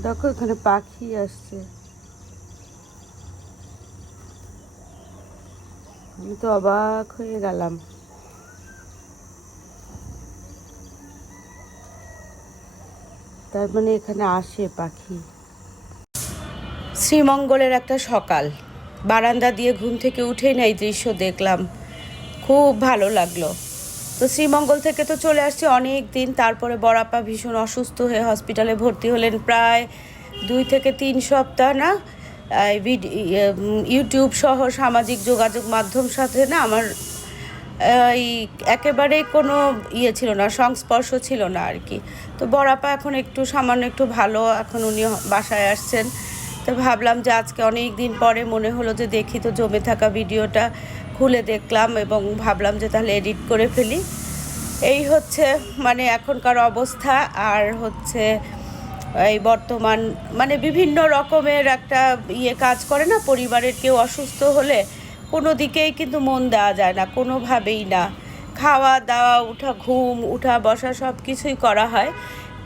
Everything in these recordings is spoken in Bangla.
দেখো এখানে পাখি আসছে, আমি তো অবাক হয়ে গেলাম। তার মানে এখানে আসে পাখি। শ্রীমঙ্গলের একটা সকাল, বারান্দা দিয়ে ঘুম থেকে উঠেই না এই দৃশ্য দেখলাম, খুব ভালো লাগলো। তো শ্রীমঙ্গল থেকে তো চলে আসছি অনেক দিন, তারপরে বড়াপা ভীষণ অসুস্থ হয়ে হসপিটালে ভর্তি হলেন প্রায় 2 থেকে 3 সপ্তাহ না। ইউটিউব সহ সামাজিক যোগাযোগ মাধ্যম সাথে না আমার এই একেবারেই কোনো ছিল না, সংস্পর্শ ছিল না আর কি। তো বড়াপা এখন একটু সামান্য একটু ভালো, এখন উনি বাসায় আসছেন। তো ভাবলাম যে আজকে অনেক দিন পরে মনে হলো যে দেখি তো জমে থাকা ভিডিওটা খুলে দেখলাম এবং ভাবলাম যে তাহলে এডিট করে ফেলি। এই হচ্ছে মানে এখনকার অবস্থা। আর হচ্ছে এই বর্তমান মানে বিভিন্ন রকমের একটা কাজ করে না, পরিবারের কেউ অসুস্থ হলে কোনো দিকেই কিন্তু মন দেওয়া যায় না, কোনোভাবেই না। খাওয়া দাওয়া, ঘুম উঠা বসা সব কিছুই করা হয়,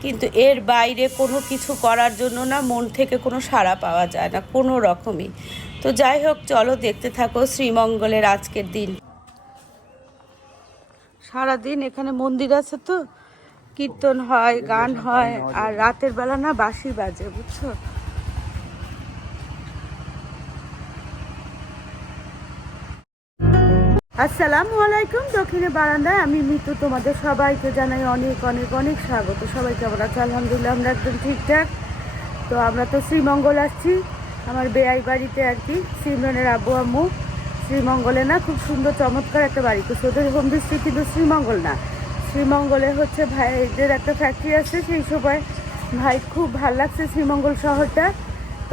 কিন্তু এর বাইরে কোনো কিছু করার জন্য না মন থেকে কোনো সাড়া পাওয়া যায় না কোনো রকমই। তো যাই হোক, চলো দেখতে থাকো শ্রীমঙ্গলের আজকের দিন। সারাদিন এখানে মন্দির আছে, তো কীর্তন হয়, গান হয়, আর রাতের বেলা না বাঁশি বাজে, বুঝছো। আসসালামু আলাইকুম। দক্ষিণে বারান্দায় আমি মিতু, তোমাদের সবাইকে জানাই অনেক অনেক অনেক স্বাগত। সবাই কেমন আছে? আলহামদুলিল্লাহ আমরা একদম ঠিকঠাক। তো আমরা তো শ্রীমঙ্গল আসছি আমার বেয়াই বাড়িতে আর কি। সিমরনের আব্বু আম্মু শ্রীমঙ্গলে না খুব সুন্দর চমৎকার একটা বাড়ি করছে। ওদের হোম ডিস্ট্রিক্ট কিন্তু শ্রীমঙ্গল না, শ্রীমঙ্গলে হচ্ছে ভাইদের একটা ফ্যাক্টরি আছে। সেই সময় ভাই খুব ভাল লাগছে শ্রীমঙ্গল শহরটা,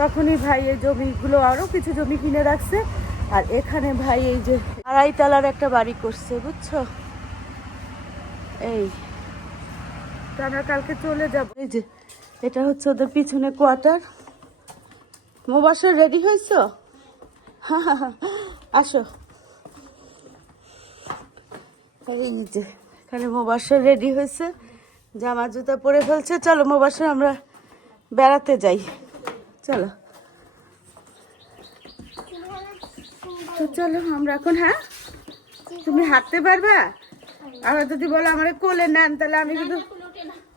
তখনই ভাই এই জমিগুলো আরও কিছু জমি কিনে রাখছে। আর এখানে ভাই এই যে 2.5 তলার একটা বাড়ি করছে, বুঝছো। এই তো আমরা কালকে চলে যাব। এই যে এটা হচ্ছে ওদের পিছনে কোয়ার্টার। মোবাসর রেডি হয়েছো? আসো। এই যে এখানে মোবাসর রেডি হয়েছে, জামা জুতা পরে ফেলছে। চলো মোবাসর আমরা বেড়াতে যাই, চলো। তো চলো আমরা এখন, হ্যাঁ তুমি হাঁটতে পারবা? আবার যদি বলো আমার কোলে নেন, তাহলে আমি কিন্তু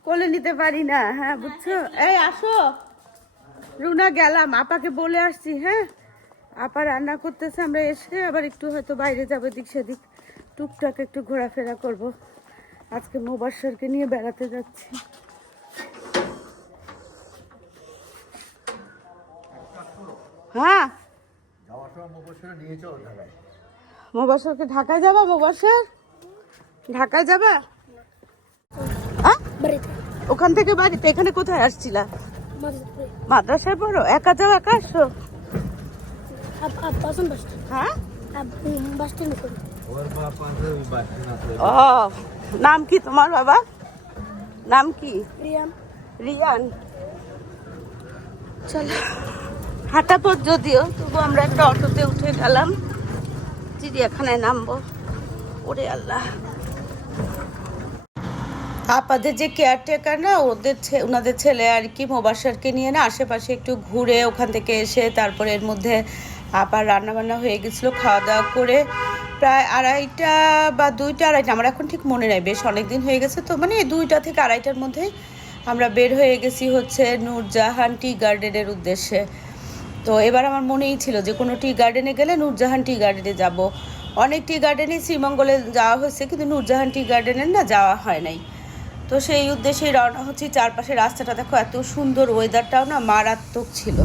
কোলে নিতে পারি না, হ্যাঁ বুঝছো। এই আসো রুনা, গেলাম আপাকে বলে আসছি। হ্যাঁ, আপা রান্না করতেছে, আমরা এসে আবার একটু হয়তো বাইরে যাবো, এদিক সেদিক টুকটাক একটু ঘোরাফেরা করব। আজকে মোবাসরকে নিয়ে বেড়াতে যাচ্ছি। হ্যাঁ, মোবাসরকে ঢাকায় যাবা? মোবাসর ঢাকায় যাবা? ওখান থেকে বাড়িতে এখানে কোথায় আসছিলা? মাদ্রাসায় পড়ো? একা যাও, একা আসো? হ্যাঁ, ও নাম কি তোমার বাবা? নাম কি? রিয়ান। চলো, হাঁটা পথ যদিও, তবু আমরা একটা অটোতে উঠে গেলাম, চিড়িয়াখানায় নামবো। ওরে আল্লাহ, আপাদের যে কেয়ারটেকার না, ওনাদের ছেলে আর কি মোবাসরকে নিয়ে না আশেপাশে একটু ঘুরে ওখান থেকে এসে তারপরে এর মধ্যে আপার রান্নাবান্না হয়ে গেছিলো। খাওয়া দাওয়া করে প্রায় 2:30 বা 2টা 2:30, আমার এখন ঠিক মনে নাই, বেশ অনেক দিন হয়ে গেছে তো, মানে 2টা থেকে 2:30টার মধ্যে আমরা বের হয়ে গেছি হচ্ছে নূরজাহান টি গার্ডেনের উদ্দেশ্যে। তো এবার আমার মনেই ছিল যে কোনো টি গার্ডেনে গেলে নূরজাহান টি গার্ডেনে যাব। অনেক টি গার্ডেনে শ্রীমঙ্গলে যাওয়া হয়েছে, কিন্তু নূরজাহান টি গার্ডেনের না যাওয়া হয় নাই। তো সেই উদ্দেশ্যেই রওনা হচ্ছি। চারপাশে রাস্তাটা দেখো, এত সুন্দর, ওয়েদারটাও না মারাত্মক ছিল।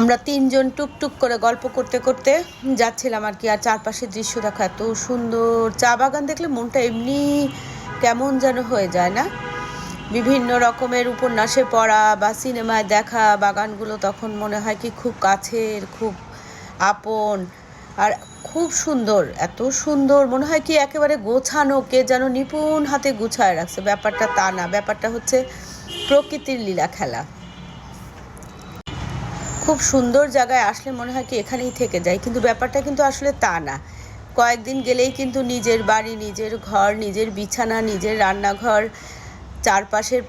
আমরা 3জন টুকটুক করে গল্প করতে করতে যাচ্ছিলাম আর কি। আর চারপাশের দৃশ্য দেখো এত সুন্দর, চা বাগান দেখলে মনটা এমনি কেমন যেন হয়ে যায় না। বিভিন্ন রকমের উপন্যাসে পড়া বা সিনেমায় দেখা বাগানগুলো তখন মনে হয় কি খুব কাছের, খুব আপন, আর খুব সুন্দর, এত সুন্দর মনে হয় কি একেবারে গোছানো, কে যেন নিপুণ হাতে গুছায় রাখছে। ব্যাপারটা তা না, ব্যাপারটা হচ্ছে প্রকৃতির লীলা খেলা। খুব সুন্দর জায়গায় আসলে মনে হয় কি এখানেই থেকে যায়, কিন্তু ব্যাপারটা কিন্তু আসলে তা না। কয়েকদিন গেলেই কিন্তু নিজের বাড়ি, নিজের ঘর, নিজের বিছানা, নিজের রান্নাঘর, চারপাশের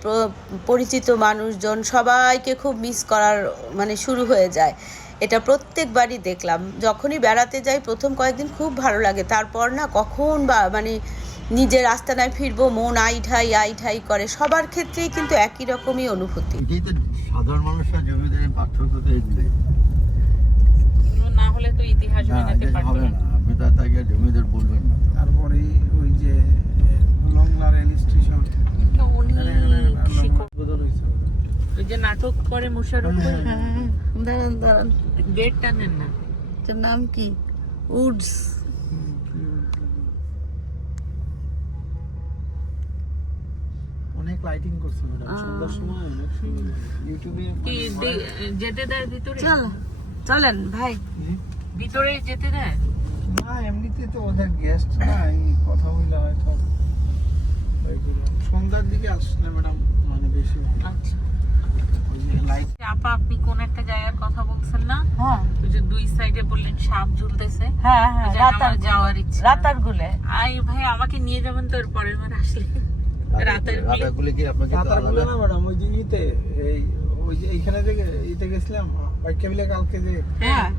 পরিচিত মানুষজন সবাইকে খুব মিস করার মানে শুরু হয়ে যায়। এটা প্রত্যেকবারই দেখলাম। যখনই বেড়াতে যাই প্রথম কয়েকদিন খুব ভালো লাগে, তারপর না কখন বা মানে নিজের আস্তানায় ফিরবো মন আই ঠাই করে। সবার ক্ষেত্রেই কিন্তু একই রকমই অনুভূতি। এটাই তো সাধারণ মানুষরা জমিদারের পার্থক্য তো এগুলোই। না হলে তো ইতিহাস বানাতে পারবে না। আপনি তাকে জমিদার বলবেন না। তারপরে ওই যে লংলা রেল স্টেশন ওই যে নাটক করে মুশারফ ভাই, দাঁড়ান গেট টানেন না। এটার নাম কি? উডস। অনেক লাইটিং করছে ম্যাডাম সন্ধ্যার সময় অনেক সুন্দর। ইউটিউবে কি যেতে দেয় ভিতরে? চলেন ভাই, ভিতরে যেতে দেয়? না এমনিতে তো ওদের গেস্ট না, এই কথা বললে হয়তো সন্ধ্যার দিকে আসলে ম্যাডাম মানে বেশি আচ্ছা। ওই যে লাইট। আপা আপনি কোন একটা জায়গার কথা বলছেন না? হ্যাঁ ওই যে দুই সাইডে বললেন সাপ ঝুলতেছে। হ্যাঁ ওই জায়গায় আমার যাওয়ার ইচ্ছা। রাতার গুলে। আই ভাই আমাকে নিয়ে যাবেন তো, এর পরের বার আসলে। রাতের রাতারগুলি কি আপনাকে রাতার বলে না ম্যাডাম, ওই যে নিতে এই ওই যে এইখানে থেকে ইতে গেছিলাম বাইকে মিলে কালকে যে হ্যাঁ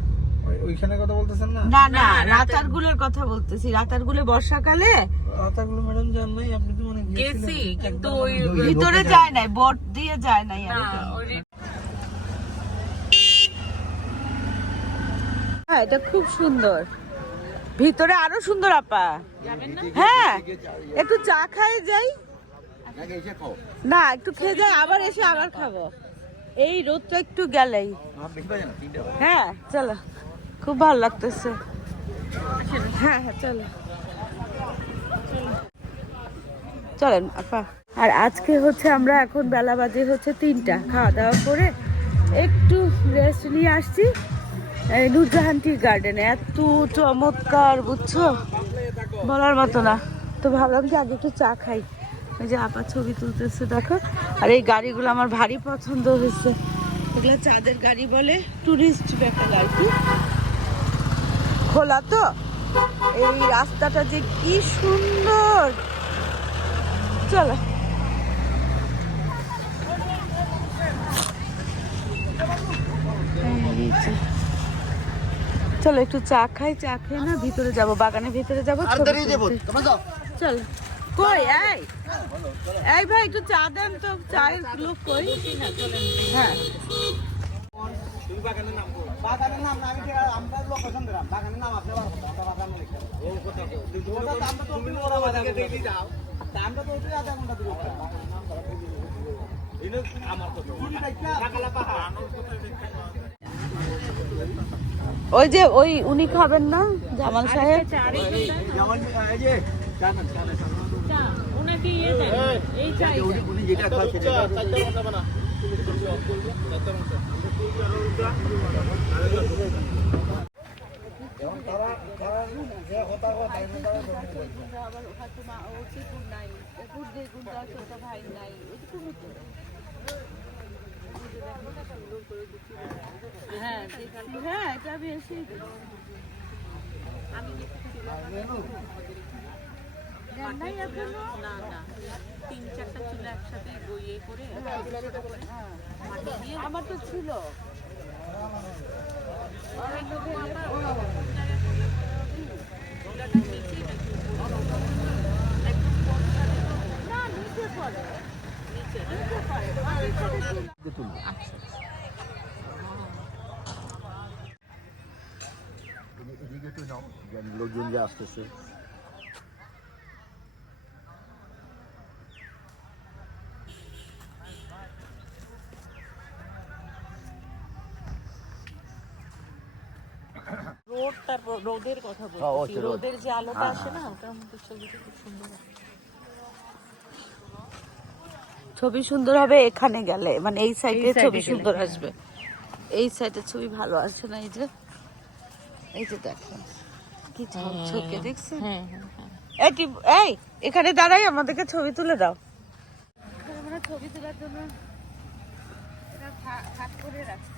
ওইখানে কথা বলতেছেন না? না না, রাতার গুলের কথা বলতেছি। রাতার গুলে বর্ষাকালে রাতারগুলো ম্যাডাম জান নাই, আপনি তো মানে গেছি কিন্তু ওই ভিতরে যায় নাই, বোট দিয়ে যায় নাই। না ওই হ্যাঁ এটা খুব সুন্দর, ভিতরে আরো সুন্দর আপা। যাবেন না? হ্যাঁ একটু চা খাই যাই নাকি এসে খাও। না, একটু খেয়ে যাই, আবার এসে আবার খাবো। এই রোদটা একটু গেলেই। বেশি বাজে না, 3টা বাজে। হ্যাঁ চলো, খুব ভালো লাগতেছে। হ্যাঁ চলো চলেন আপা। আর আজকে হচ্ছে আমরা এখন বেলা বাজে হচ্ছে 3টা, খাওয়া দাওয়া করে একটু রেস্ট নিয়ে আসছি নূরজাহান টি গার্ডেনে। এত চমৎকার বুঝছো, বলার মতো না। তো ভাবলাম যে আগে একটু চা খাই। ওই যে আপা ছবি তুলতেছে দেখো। আর এই গাড়িগুলো আমার ভারী পছন্দ হয়েছে, এগুলো চাঁদের গাড়ি বলে, টুরিস্ট ব্যাপার আর কি। খোলা তো, এই রাস্তাটা যে কি সুন্দর। চলো চলো একটু চা খাই, চা খেয়ে না ভিতরে যাব, বাগানের ভিতরে যাবো। চল কই এই ভাই একটু চা দেন তো, চায়ের লোক কই? হ্যাঁ বাগানের নাম না, আমরা লোকেশন দিলাম, বাগানের নাম আপনি বার করতে, আমরা বাগান লিখতে ও কথা ওটা তো আমরা তো তুমি ওরা বাজারে দেখি যাও, তা আমরা তো ওটা আধা ঘন্টা দূরে বাগানের নাম ধরা ইনো আমার তো ঢাকালা পাহাড়। ওই যে ওই উনি খাবেন না জামাল সাহেব? যেমন এই যে জানেন চা ওনাকে ইয়ে দেন, এই চা উনি যেটা খায় সেটা হ্যাঁ এটা বেশি। না 3-4টা চুলা একসাথে বইয়ে করে মাটি দিয়ে। আমার তো ছিল। এদিকে তো নাও, লোকজন যে আসতেছে। রোদ, তারপর রোদের কথা বলছি, রোদের যে আলোটা আসে না ওটার মধ্যে ছবিটা খুব সুন্দর হয়। ছবি সুন্দর হবে এখানে গেলে, মানে এই সাইডে ছবি সুন্দর আসবে। এই সাইডে ছবি ভালো আসছে না। এই যে দেখেন কি ঝকঝকে, দেখছেন? এই এখানে দাঁড়াই, আমাদেরকে ছবি তুলে দাও। আমরা ছবি তোলার জন্য ভাগ করে রাখছি।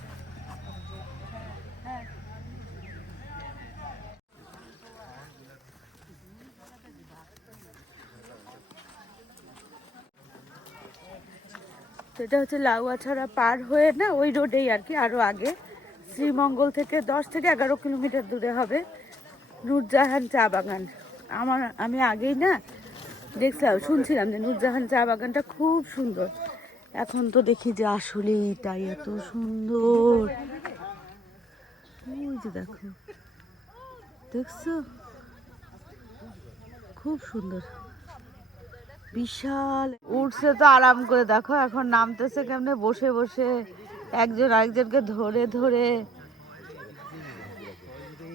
তো এটা হচ্ছে লাউয়াছড়া পার হয়ে না ওই রোডেই আর কি, আরো আগে শ্রীমঙ্গল থেকে 10 থেকে 11 কিলোমিটার দূরে হবে নূরজাহান চা বাগান। আমি আগেই না দেখছিলাম, শুনছিলাম যে নূরজাহান চা বাগানটা খুব সুন্দর। এখন তো দেখি যে আসলেই তাই, এত সুন্দর। ওই যে দেখো, দেখছো খুব সুন্দর, বিশাল। উঠছে তো আরাম করে, দেখো এখন নামতেছে কেমনে বসে বসে, একজন আরেকজনকে ধরে ধরে।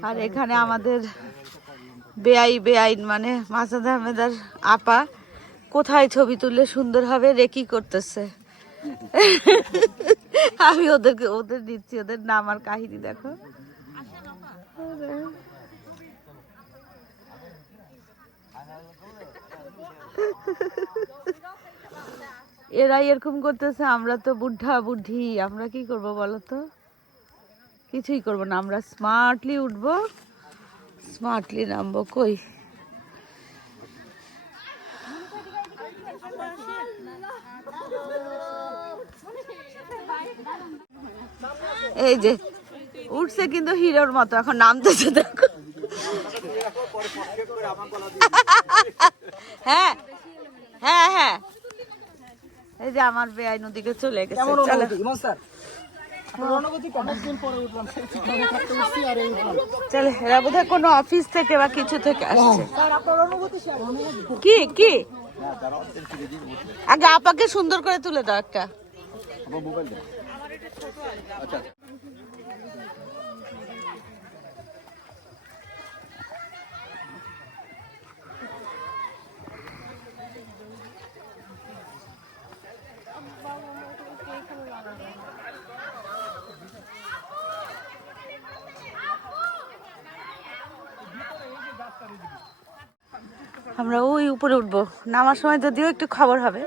আর এখানে আমাদের বেআইন মানে মাসাদ আহমেদার আপা কোথায় ছবি তুললে সুন্দর হবে রেকি করতেছে। আমি ওদের দিচ্ছি, ওদের নাম আর কাহিনী দেখো। এরাই এরকম করতেছে, আমরা তো বুদ্ধা বুদ্ধি, আমরা কি করব বলো তো? কিছুই করব না, আমরা স্মার্টলি উঠবো, স্মার্টলি নামবো। কই এই যে উঠছে কিন্তু হিরোর মতো, এখন নামতেছে দেখো। হ্যাঁ হ্যাঁ হ্যাঁ, এই যে আমার বেআই নদীকে চলে গেছে। চলে, এরা বোধহয় কোনো অফিস থেকে বা কিছু থেকে আসছে। কি কি আগে আপাকে সুন্দর করে তুলে দাও একটা। আমরা ওই উপরে উঠবো, নামার সময় যদিও একটু খবর হবে,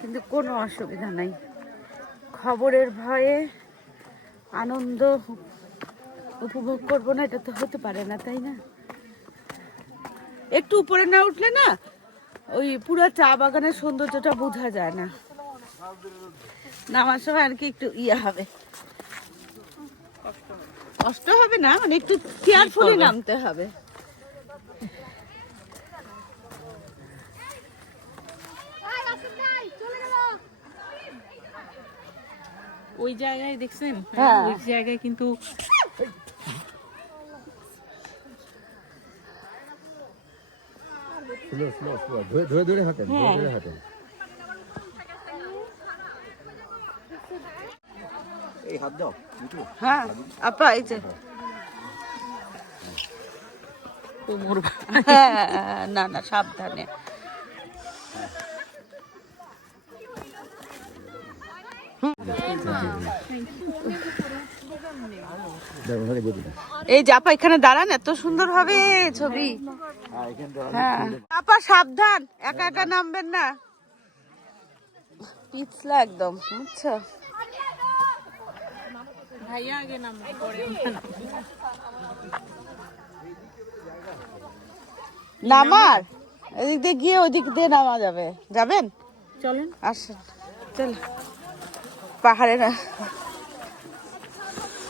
কিন্তু কোনো অসুবিধা নাই। খবরের ভয়ে আনন্দ উপভোগ করবো না, এটা তো হতে পারে না, তাই না? একটু উপরে না উঠলে না ওই পুরো চা বাগানের সৌন্দর্যটা বোঝা যায় না। নামার সময় আর কি একটু হবে, কষ্ট হবে না, মানে একটু কেয়ারফুলি নামতে হবে। ওই জায়গায় দেখছেন, হ্যাঁ। ওই জায়গায় কিন্তু ধরে ধরে হাঁটেন, ধরে ধরে হাঁটেন। এই হাত দাও। হ্যাঁ আপা, এই যে কোমর না না সাবধানে। এই যে আপা এখানে দাঁড়ান, এত সুন্দর হবে ছবি। হ্যাঁ আপা সাবধান, একা একা নামবেন না, পিছলা একদম, বুঝছো? ভাইয়া আগে নামবে, পরে নামার এদিক দিয়ে গিয়ে ওইদিক দিয়ে নামা যাবে, যাবেন? চলেন আসেন, চল পাহাড়ে না,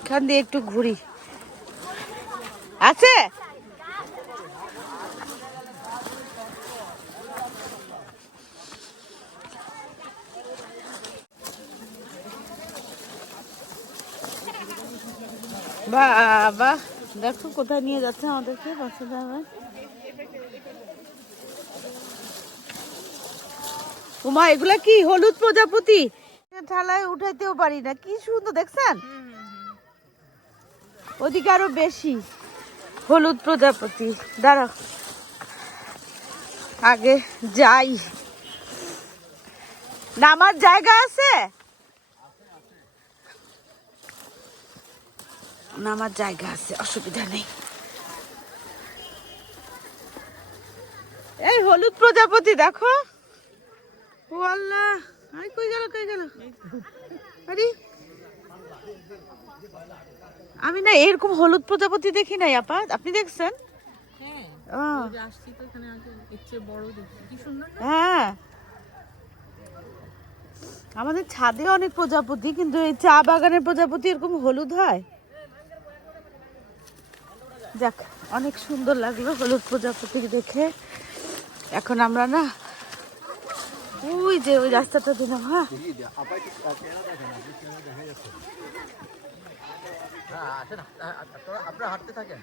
এখান দিয়ে একটু ঘুরি। আছে বাবা, দেখো কোথায় নিয়ে যাচ্ছে আমাদেরকে বাচ্চাদের। আমার উমা, এগুলা কি হলুদ প্রজাপতি? ঠালায় উঠাইতেও পারি না, কি সুন্দর দেখছেন? ওদিকে আরো বেশি হলুদ প্রজাপতি। দাঁড়াও আগে যাই, নামার জায়গা আছে, নামার জায়গা আছে, অসুবিধা নেই। এই হলুদ প্রজাপতি দেখো, ও আল্লাহ, কই গেল কই গেল? আরে আমি না এরকম হলুদ প্রজাপতি দেখি নাই আপা, আপনি দেখছেন? হ্যাঁ, আসছি তো এখানে আগে, এর চেয়ে বড় দেখি, কি সুন্দর না? হ্যাঁ আমাদের ছাদে অনেক প্রজাপতি, কিন্তু এই চা বাগানের প্রজাপতি এরকম হলুদ হয়। যাক, অনেক সুন্দর লাগলো হলুদ প্রজাপতি দেখে। এখন আমরা না ওই যে ওই রাস্তাটা দিলাম। হ্যাঁ, আপনারা হাঁটতে থাকেন।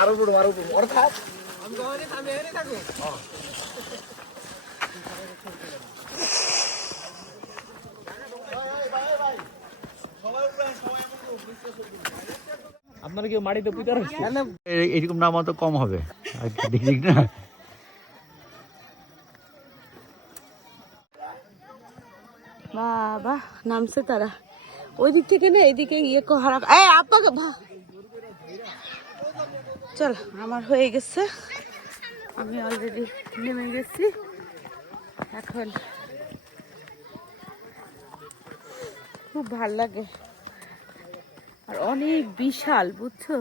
আরো বড় অর্থাৎ আপনারা কি মাটিতে পুঁতে রাখছেন? এরকম নামা তো কম হবে ঠিক না? বাবা নামছে তারা ওই দিক থেকে না, এদিকে ইয়ে হারা। এই আপাকে চল, আমার হয়ে গেছে, আমি অলরেডি নেমে গেছি। এখন খুব ভাল লাগে, আর অনেক বিশাল, বুঝছো,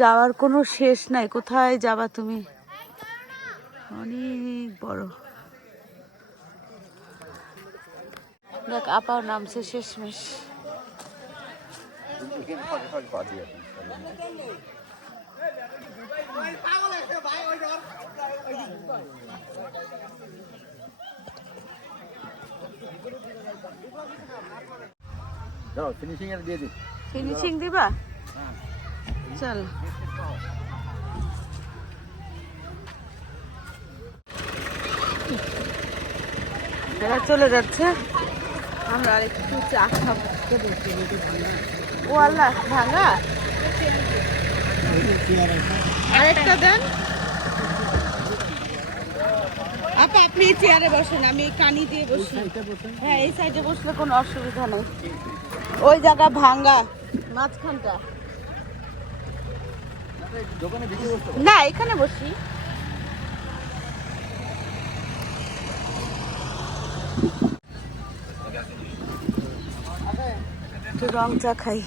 যাওয়ার কোনো শেষ নাই। কোথায় যাবা তুমি, অনেক বড়। দেখ আপাও নামছে শেষমেশ। ফিনিশিং এর দিয়ে দিই। ফিনিশিং দিবা? চল, এরা চলে যাচ্ছে, আমরা আরেকটু চা খাবো। ও আল্লাহ, ভাঙা আরেকটা দেন। আপা আপনি এই চেয়ারে বসেন, আমি এই কানি দিয়ে বসি। হ্যাঁ, এই সাইডে বসলে কোনো অসুবিধা নেই। ওই জায়গা ভাঙা, মাঝখানটা না, এখানে বসি। একটু রং চা খাই।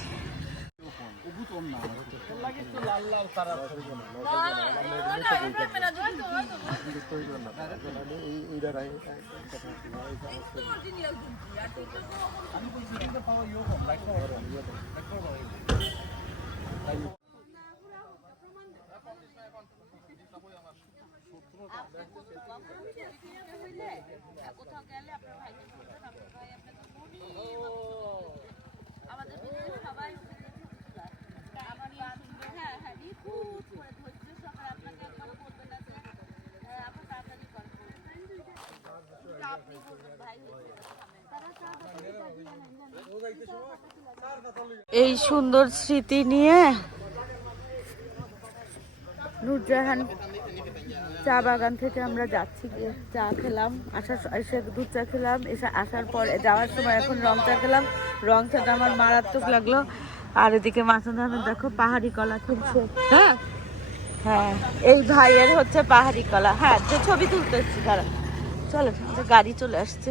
এই সুন্দর স্মৃতি নিয়ে নূরজাহান চা বাগান থেকে আমরা যাচ্ছি, গিয়ে চা খেলাম, এসে দুধ চা খেলাম, আসার পর যাওয়ার সময় এখন রং চা খেলাম। রং চাটা আমার মারাত্মক লাগলো। আর এদিকে মাসুদ আহমেদ দেখো পাহাড়ি কলা খেলছে। হ্যাঁ হ্যাঁ, এই ভাইয়ের হচ্ছে পাহাড়ি কলা। হ্যাঁ, যে ছবি তুলতে এসছি তারা। চলো, গাড়ি চলে আসছে।